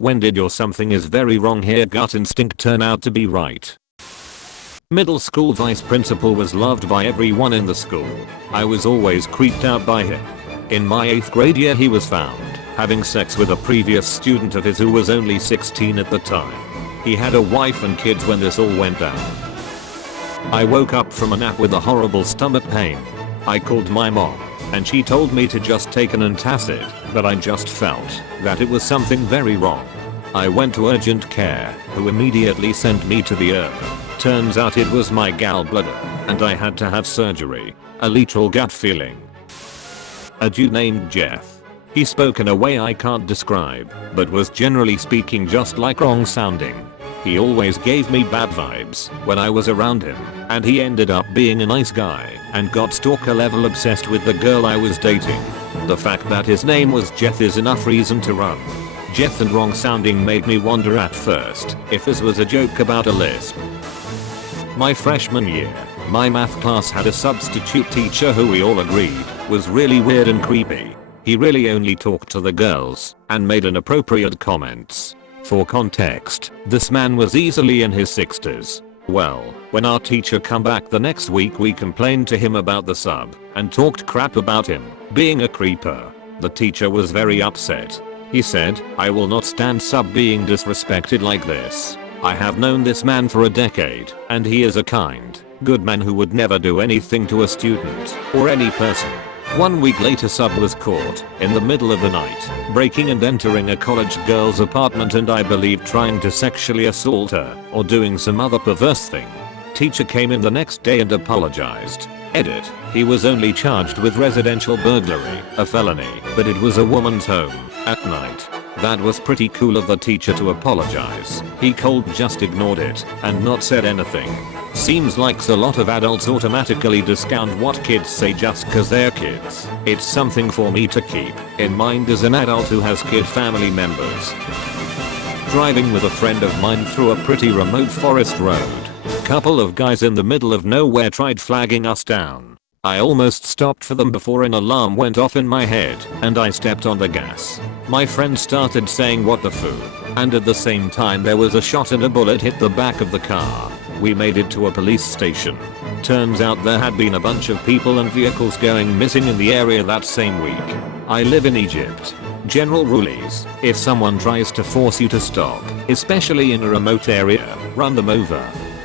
When did your something is very wrong here gut instinct turn out to be right? Middle school vice principal was loved by everyone in the school. I was always creeped out by him. In my 8th grade year he was found having sex with a previous student of his who was only 16 at the time. He had a wife and kids when this all went down. I woke up from a nap with a horrible stomach pain. I called my mom and she told me to just take an antacid, but I just felt that it was something very wrong. I went to urgent care, who immediately sent me to the ER. Turns out it was my gallbladder, and I had to have surgery. A literal gut feeling. A dude named Jeff. He spoke in a way I can't describe, but was generally speaking just like wrong sounding. He always gave me bad vibes when I was around him, and he ended up being a nice guy and got stalker level obsessed with the girl I was dating. The fact that his name was Jeff is enough reason to run. Jeff and wrong sounding made me wonder at first if this was a joke about a lisp. My freshman year, my math class had a substitute teacher who we all agreed was really weird and creepy. He really only talked to the girls and made inappropriate comments. For context, this man was easily in his 60s. Well, when our teacher come back the next week we complained to him about the sub and talked crap about him being a creeper. The teacher was very upset. He said, "I will not stand sub being disrespected like this. I have known this man for a decade and he is a kind, good man who would never do anything to a student or any person." 1 week later sub was caught in the middle of the night breaking and entering a college girl's apartment and I believe trying to sexually assault her or doing some other perverse thing. Teacher came in the next day and apologized. Edit. He was only charged with residential burglary, a felony, but it was a woman's home at night. That was pretty cool of the teacher to apologize. He cold just ignored it and not said anything. Seems like a lot of adults automatically discount what kids say just cause they're kids. It's something for me to keep in mind as an adult who has kid family members. Driving with a friend of mine through a pretty remote forest road. Couple of guys in the middle of nowhere tried flagging us down. I almost stopped for them before an alarm went off in my head and I stepped on the gas. My friend started saying what the foo, and at the same time there was a shot and a bullet hit the back of the car. We made it to a police station. Turns out there had been a bunch of people and vehicles going missing in the area that same week. I live in Egypt. General rule is, if someone tries to force you to stop, especially in a remote area, run them over.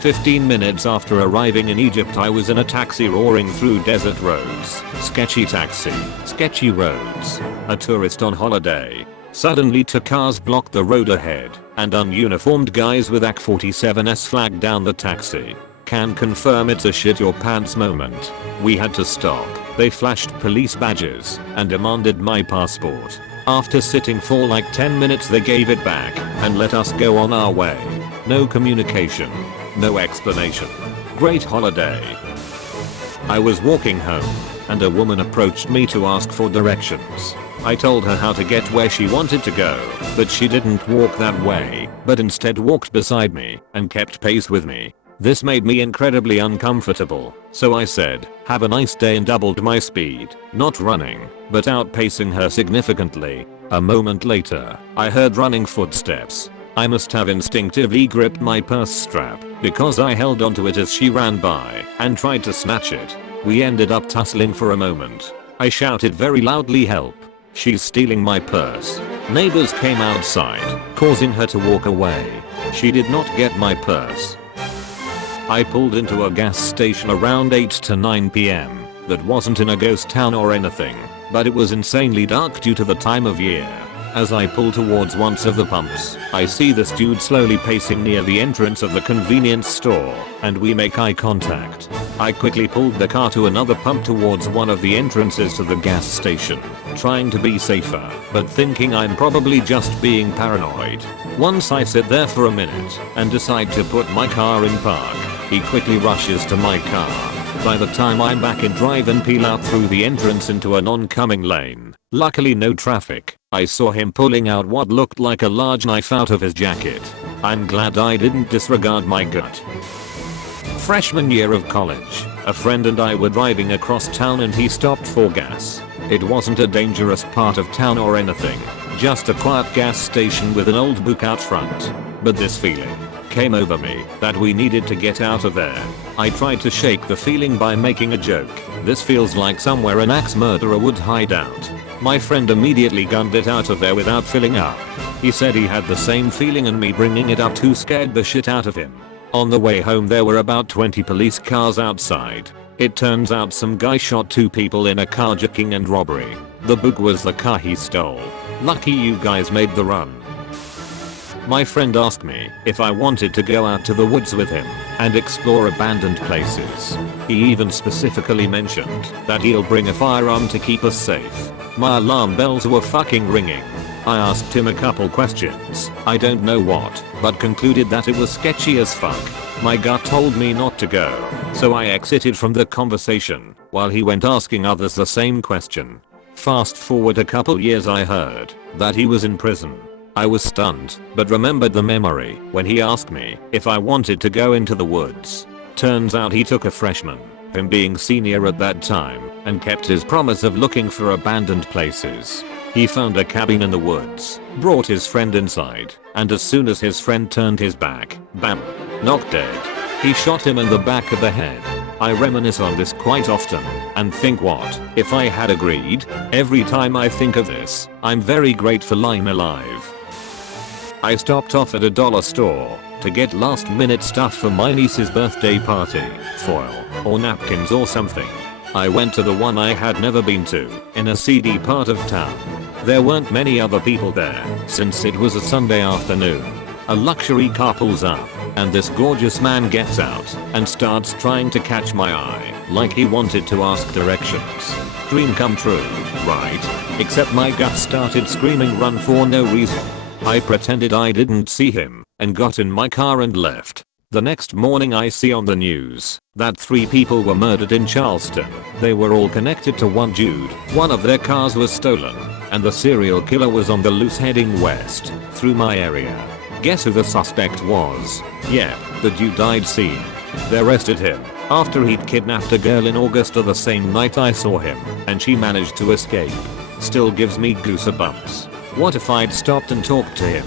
15 minutes after arriving in Egypt I was in a taxi roaring through desert roads. Sketchy taxi, sketchy roads. A tourist on holiday. Suddenly 2 cars blocked the road ahead, and ununiformed guys with AK-47s flagged down the taxi. Can confirm it's a shit your pants moment. We had to stop. They flashed police badges and demanded my passport. After sitting for like 10 minutes they gave it back and let us go on our way. No communication. No explanation. Great holiday. I was walking home and a woman approached me to ask for directions. I told her how to get where she wanted to go, but she didn't walk that way, but instead walked beside me and kept pace with me. This made me incredibly uncomfortable, so I said, "Have a nice day," and doubled my speed, not running, but outpacing her significantly. A moment later, I heard running footsteps. I must have instinctively gripped my purse strap because I held onto it as she ran by and tried to snatch it. We ended up tussling for a moment. I shouted very loudly, "Help. She's stealing my purse." Neighbors came outside, causing her to walk away. She did not get my purse. I pulled into a gas station around 8 to 9 p.m. That wasn't in a ghost town or anything, but it was insanely dark due to the time of year. As I pull towards one of the pumps, I see this dude slowly pacing near the entrance of the convenience store, and we make eye contact. I quickly pulled the car to another pump towards one of the entrances to the gas station, trying to be safer, but thinking I'm probably just being paranoid. Once I sit there for a minute and decide to put my car in park, he quickly rushes to my car. By the time I'm back in drive and peel out through the entrance into an oncoming lane, luckily no traffic, I saw him pulling out what looked like a large knife out of his jacket. I'm glad I didn't disregard my gut. Freshman year of college, a friend and I were driving across town and he stopped for gas. It wasn't a dangerous part of town or anything, just a quiet gas station with an old book out front. But this feeling came over me that we needed to get out of there. I tried to shake the feeling by making a joke. This feels like somewhere an axe murderer would hide out. My friend immediately gunned it out of there without filling up. He said he had the same feeling and me bringing it up too scared the shit out of him. On the way home there were about 20 police cars outside. It turns out some guy shot 2 people in a carjacking and robbery. The book was the car he stole. Lucky you guys made the run. My friend asked me if I wanted to go out to the woods with him and explore abandoned places. He even specifically mentioned that he'll bring a firearm to keep us safe. My alarm bells were fucking ringing. I asked him a couple questions, I don't know what, but concluded that it was sketchy as fuck. My gut told me not to go, so I exited from the conversation while he went asking others the same question. Fast forward a couple years, I heard that he was in prison. I was stunned, but remembered the memory when he asked me if I wanted to go into the woods. Turns out he took a freshman, him being senior at that time, and kept his promise of looking for abandoned places. He found a cabin in the woods, brought his friend inside, and as soon as his friend turned his back, bam, knocked dead. He shot him in the back of the head. I reminisce on this quite often and think, what if I had agreed? Every time I think of this, I'm very grateful I'm alive. I stopped off at a dollar store to get last minute stuff for my niece's birthday party, foil or napkins or something. I went to the one I had never been to, in a seedy part of town. There weren't many other people there, since it was a Sunday afternoon. A luxury car pulls up, and this gorgeous man gets out and starts trying to catch my eye, like he wanted to ask directions. Dream come true, right? Except my gut started screaming run for no reason. I pretended I didn't see him and got in my car and left. The next morning I see on the news that 3 people were murdered in Charleston. They were all connected to one dude. One of their cars was stolen, and the serial killer was on the loose heading west through my area. Guess who the suspect was? Yep, the dude I'd seen. They arrested him after he'd kidnapped a girl in August of the same night I saw him, and she managed to escape. Still gives me goosebumps. What if I'd stopped and talked to him?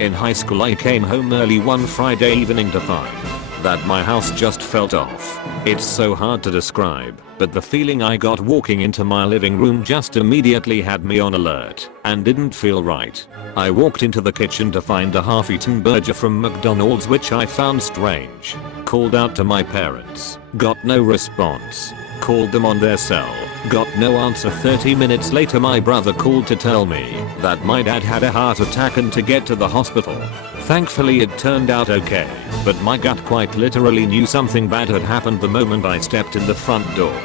In high school I came home early one Friday evening to find that my house just felt off. It's so hard to describe, but the feeling I got walking into my living room just immediately had me on alert and didn't feel right. I walked into the kitchen to find a half-eaten burger from McDonald's, which I found strange. Called out to my parents, got no response. Called them on their cell, got no answer. 30 minutes later my brother called to tell me that my dad had a heart attack and to get to the hospital. Thankfully it turned out okay, but my gut quite literally knew something bad had happened the moment I stepped in the front door.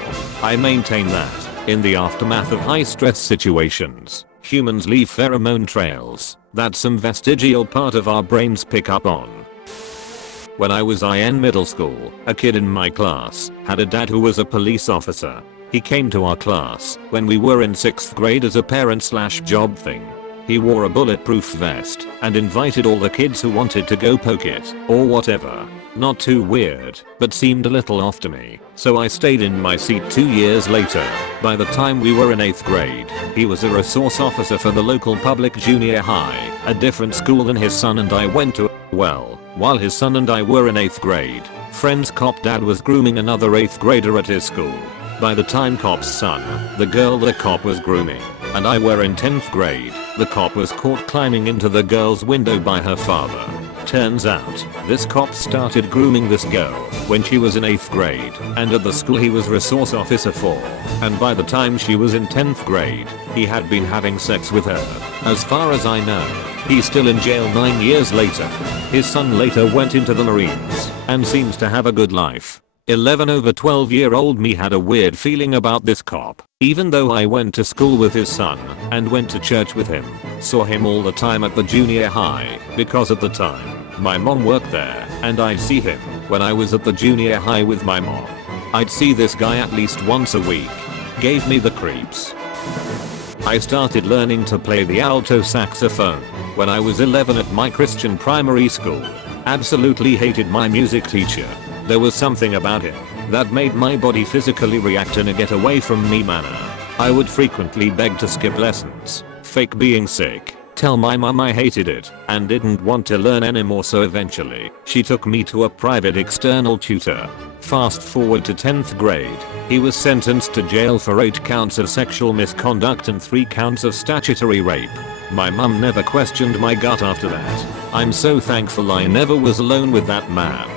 I maintain that, in the aftermath of high stress situations, humans leave pheromone trails that some vestigial part of our brains pick up on. When I was in middle school, a kid in my class had a dad who was a police officer. He came to our class when we were in 6th grade as a parent/job thing. He wore a bulletproof vest and invited all the kids who wanted to go poke it or whatever. Not too weird, but seemed a little off to me, so I stayed in my seat. 2 years later, by the time we were in 8th grade, he was a resource officer for the local public junior high, a different school than his son and I went to. Well, while his son and I were in 8th grade, friend's cop dad was grooming another 8th grader at his school. By the time cop's son, the girl the cop was grooming, and I were in 10th grade, the cop was caught climbing into the girl's window by her father. Turns out, this cop started grooming this girl when she was in 8th grade, and at the school he was resource officer for, and by the time she was in 10th grade, he had been having sex with her. As far as I know, he's still in jail 9 years later. His son later went into the Marines and seems to have a good life. 11 over 12-year-old me had a weird feeling about this cop, even though I went to school with his son and went to church with him, saw him all the time at the junior high, because at the time, my mom worked there, and I'd see him when I was at the junior high with my mom. I'd see this guy at least once a week. Gave me the creeps. I started learning to play the alto saxophone when I was 11 at my Christian primary school. Absolutely hated my music teacher. There was something about him that made my body physically react in a get away from me manner. I would frequently beg to skip lessons, fake being sick, tell my mum I hated it and didn't want to learn anymore, so eventually she took me to a private external tutor. Fast forward to 10th grade, he was sentenced to jail for 8 counts of sexual misconduct and 3 counts of statutory rape. My mum never questioned my gut after that. I'm so thankful I never was alone with that man.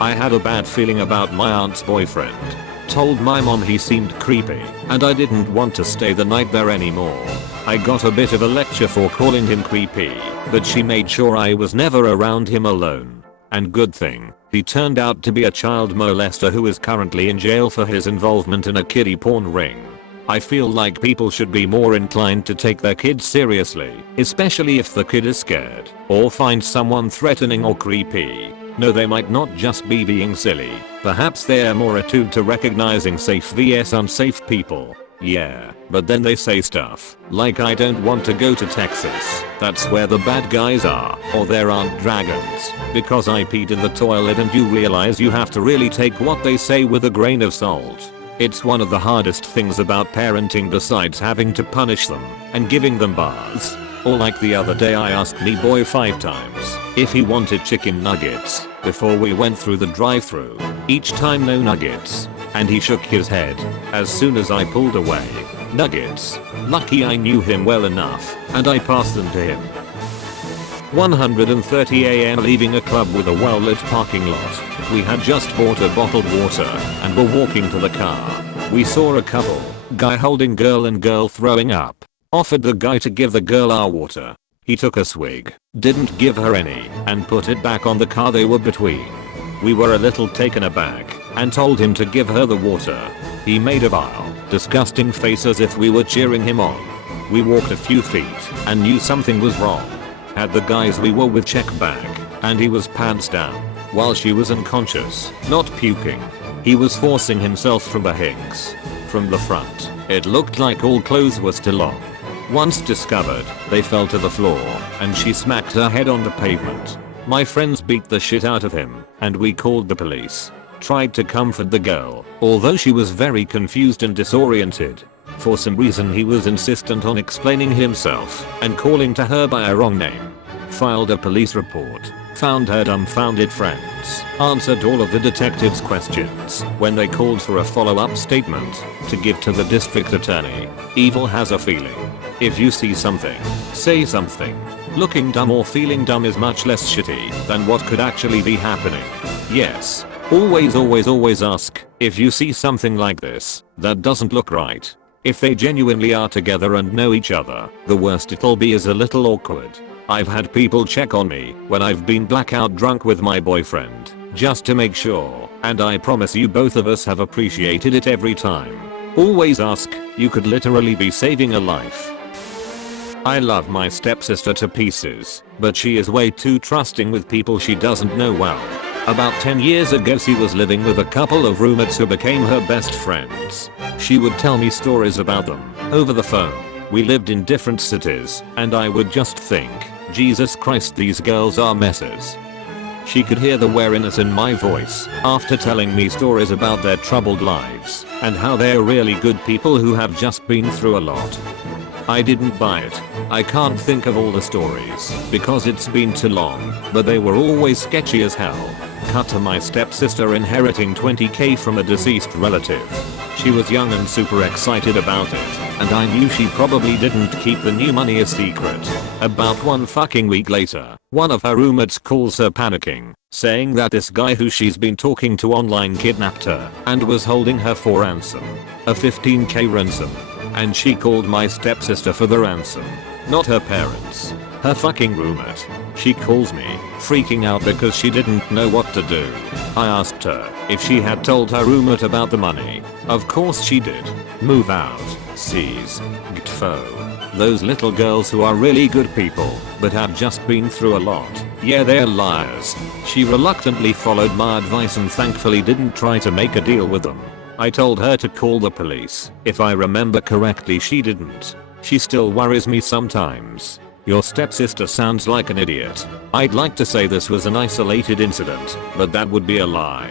I had a bad feeling about my aunt's boyfriend. Told my mom he seemed creepy and I didn't want to stay the night there anymore. I got a bit of a lecture for calling him creepy, but she made sure I was never around him alone. And good thing, he turned out to be a child molester who is currently in jail for his involvement in a kiddie porn ring. I feel like people should be more inclined to take their kids seriously, especially if the kid is scared or finds someone threatening or creepy. No, they might not just be being silly. Perhaps they are more attuned to recognizing safe vs unsafe people. Yeah, but then they say stuff like I don't want to go to Texas, that's where the bad guys are, or there aren't dragons, because I peed in the toilet, and you realize you have to really take what they say with a grain of salt. It's one of the hardest things about parenting besides having to punish them and giving them baths. Or like the other day I asked me boy 5 times if he wanted chicken nuggets before we went through the drive-thru. Each time no nuggets. And he shook his head as soon as I pulled away. Nuggets. Lucky I knew him well enough and I passed them to him. 1:30 AM, leaving a club with a well-lit parking lot. We had just bought a bottled water and were walking to the car. We saw a couple, guy holding girl and girl throwing up. Offered the guy to give the girl our water. He took a swig, didn't give her any, and put it back on the car they were between. We were a little taken aback and told him to give her the water. He made a vile, disgusting face as if we were cheering him on. We walked a few feet and knew something was wrong. Had the guys we were with check back and he was pants down while she was unconscious, not puking. He was forcing himself from the hinks. From the front, it looked like all clothes were still on. Once discovered, they fell to the floor and she smacked her head on the pavement. My friends beat the shit out of him and we called the police. Tried to comfort the girl, although she was very confused and disoriented. For some reason he was insistent on explaining himself and calling to her by a wrong name. Filed a police report. Found her dumbfounded friends. Answered all of the detectives' questions when they called for a follow-up statement to give to the district attorney. Evil has a feeling. If you see something, say something. Looking dumb or feeling dumb is much less shitty than what could actually be happening. Yes. Always ask if you see something like this that doesn't look right. If they genuinely are together and know each other, the worst it'll be is a little awkward. I've had people check on me when I've been blackout drunk with my boyfriend, just to make sure, and I promise you both of us have appreciated it every time. Always ask, you could literally be saving a life. I love my stepsister to pieces, but she is way too trusting with people she doesn't know well. About 10 years ago she was living with a couple of roommates who became her best friends. She would tell me stories about them over the phone. We lived in different cities and I would just think, Jesus Christ, these girls are messes. She could hear the wariness in my voice after telling me stories about their troubled lives and how they're really good people who have just been through a lot. I didn't buy it. I can't think of all the stories because it's been too long, but they were always sketchy as hell. Cut to my stepsister inheriting 20k from a deceased relative. She was young and super excited about it, and I knew she probably didn't keep the new money a secret. About 1 fucking week later, one of her roommates calls her panicking, saying that this guy who she's been talking to online kidnapped her and was holding her for ransom. A 15k ransom. And she called my stepsister for the ransom. Not her parents. Her fucking roommate. She calls me, freaking out because she didn't know what to do. I asked her if she had told her roommate about the money. Of course she did. Move out. Seize. Gtfo. Those little girls who are really good people, but have just been through a lot. Yeah, they're liars. She reluctantly followed my advice and thankfully didn't try to make a deal with them. I told her to call the police. If I remember correctly, she didn't. She still worries me sometimes. Your stepsister sounds like an idiot. I'd like to say this was an isolated incident, but that would be a lie.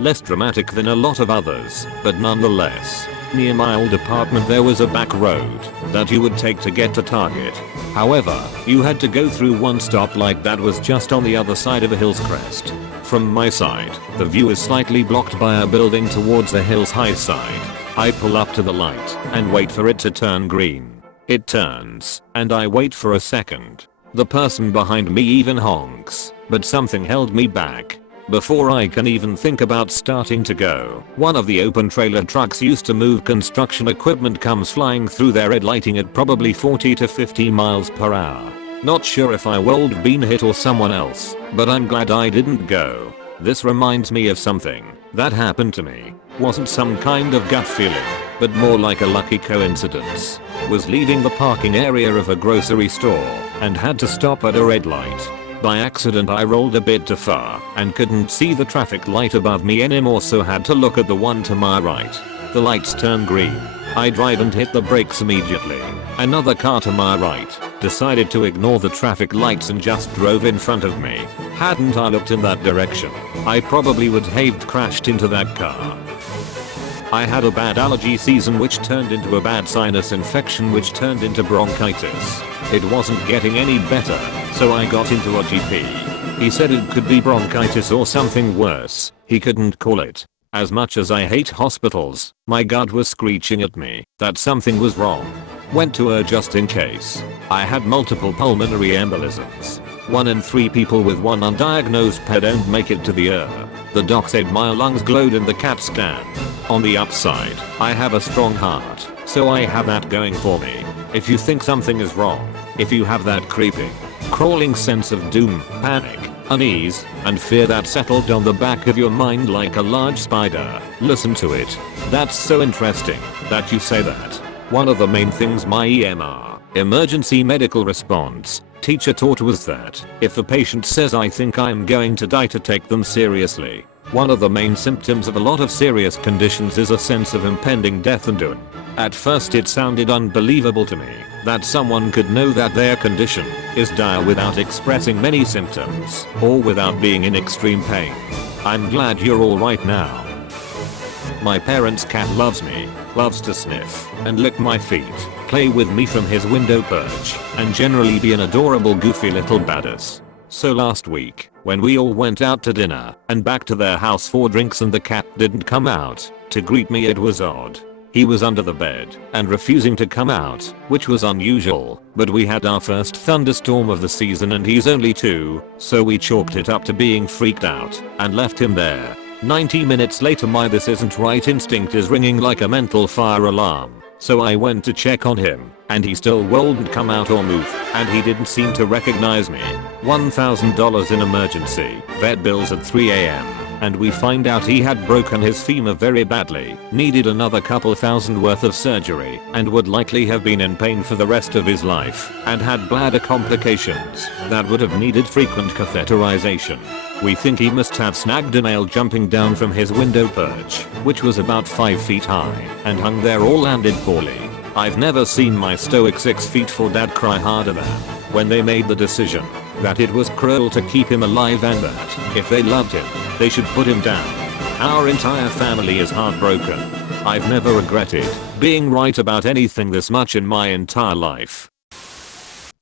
Less dramatic than a lot of others, but nonetheless. Near my old apartment there was a back road that you would take to get to Target. However, you had to go through one stoplight that was just on the other side of a hill's crest. From my side, the view is slightly blocked by a building towards the hill's high side. I pull up to the light and wait for it to turn green. It turns, and I wait for a second. The person behind me even honks, but something held me back. Before I can even think about starting to go, one of the open trailer trucks used to move construction equipment comes flying through their red lighting at probably 40 to 50 miles per hour. Not sure if I would have been hit or someone else, but I'm glad I didn't go. This reminds me of something that happened to me. Wasn't some kind of gut feeling, but more like a lucky coincidence. Was leaving the parking area of a grocery store and had to stop at a red light. By accident I rolled a bit too far and couldn't see the traffic light above me anymore, so had to look at the one to my right. The lights turned green. I drive and hit the brakes immediately. Another car to my right decided to ignore the traffic lights and just drove in front of me. Hadn't I looked in that direction, I probably would have crashed into that car. I had a bad allergy season which turned into a bad sinus infection which turned into bronchitis. It wasn't getting any better, so I got into a GP. He said it could be bronchitis or something worse. He couldn't call it. As much as I hate hospitals, my gut was screeching at me that something was wrong. Went to her just in case. I had multiple pulmonary embolisms. 1 in 3 people with one undiagnosed PE don't make it to the ER. The doc said my lungs glowed in the CAT scan. On the upside, I have a strong heart, so I have that going for me. If you think something is wrong, if you have that creeping, crawling sense of doom, panic, unease, and fear that settled on the back of your mind like a large spider, listen to it. That's so interesting that you say that. One of the main things my EMR, emergency medical response, teacher taught was that if a patient says I think I'm going to die, to take them seriously. One of the main symptoms of a lot of serious conditions is a sense of impending death and doom. At first it sounded unbelievable to me that someone could know that their condition is dire without expressing many symptoms or without being in extreme pain. I'm glad you're alright now. My parents' cat loves me, loves to sniff and lick my feet, play with me from his window perch, and generally be an adorable goofy little badass. So last week, when we all went out to dinner and back to their house for drinks and the cat didn't come out to greet me, it was odd. He was under the bed and refusing to come out, which was unusual, but we had our first thunderstorm of the season and he's only 2, so we chalked it up to being freaked out and left him there. 90 minutes later my this isn't right instinct is ringing like a mental fire alarm, so I went to check on him and he still wouldn't come out or move, and he didn't seem to recognize me. $1,000 in emergency vet bills at 3 AM. And we find out he had broken his femur very badly, needed another couple thousand worth of surgery, and would likely have been in pain for the rest of his life, and had bladder complications that would have needed frequent catheterization. We think he must have snagged a nail jumping down from his window perch, which was about 5 feet high, and hung there or landed poorly. I've never seen my stoic 6 feet 4 dad cry harder than when they made the decision that it was cruel to keep him alive and that if they loved him, they should put him down. Our entire family is heartbroken. I've never regretted being right about anything this much in my entire life.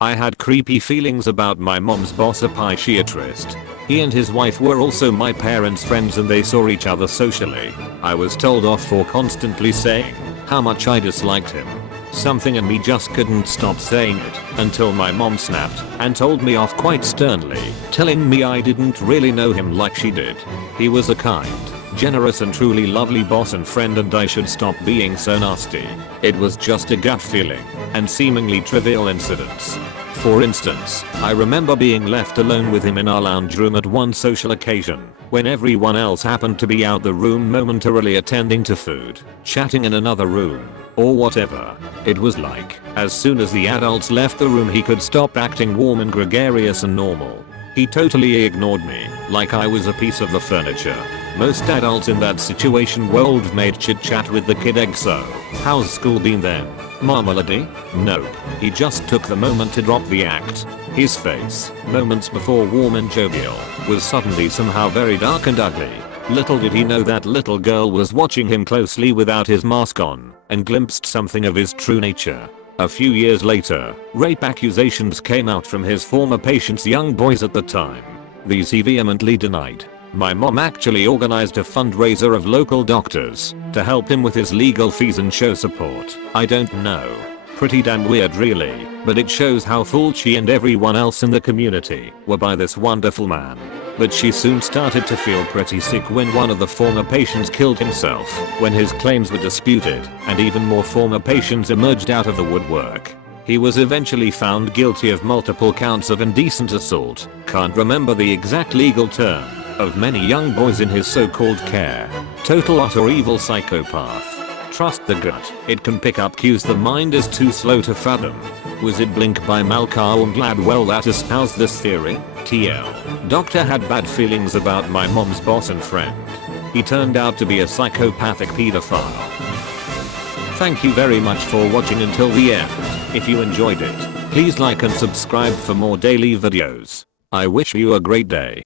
I had creepy feelings about my mom's boss, a psychiatrist. He and his wife were also my parents' friends and they saw each other socially. I was told off for constantly saying how much I disliked him. Something in me just couldn't stop saying it until my mom snapped and told me off quite sternly, telling me I didn't really know him like she did. He was a kind, generous and truly lovely boss and friend, and I should stop being so nasty. It was just a gut feeling and seemingly trivial incidents. For instance, I remember being left alone with him in our lounge room at one social occasion when everyone else happened to be out the room momentarily attending to food, chatting in another room, or whatever. It was like, as soon as the adults left the room he could stop acting warm and gregarious and normal. He totally ignored me, like I was a piece of the furniture. Most adults in that situation would have made chit chat with the kid egg. So, how's school been then? Marmalade? Nope. He just took the moment to drop the act. His face, moments before warm and jovial, was suddenly somehow very dark and ugly. Little did he know that little girl was watching him closely without his mask on, and glimpsed something of his true nature. A few years later, rape accusations came out from his former patient's young boys at the time. These he vehemently denied. My mom actually organized a fundraiser of local doctors to help him with his legal fees and show support. I don't know. Pretty damn weird really, but it shows how fooled she and everyone else in the community were by this wonderful man. But she soon started to feel pretty sick when one of the former patients killed himself when his claims were disputed, and even more former patients emerged out of the woodwork. He was eventually found guilty of multiple counts of indecent assault, can't remember the exact legal term, of many young boys in his so-called care. Total utter evil psychopath. Trust the gut, it can pick up cues the mind is too slow to fathom. Was it Blink by Malcolm Gladwell that espoused this theory? TL. Doctor had bad feelings about my mom's boss and friend. He turned out to be a psychopathic pedophile. Thank you very much for watching until the end. If you enjoyed it, please like and subscribe for more daily videos. I wish you a great day.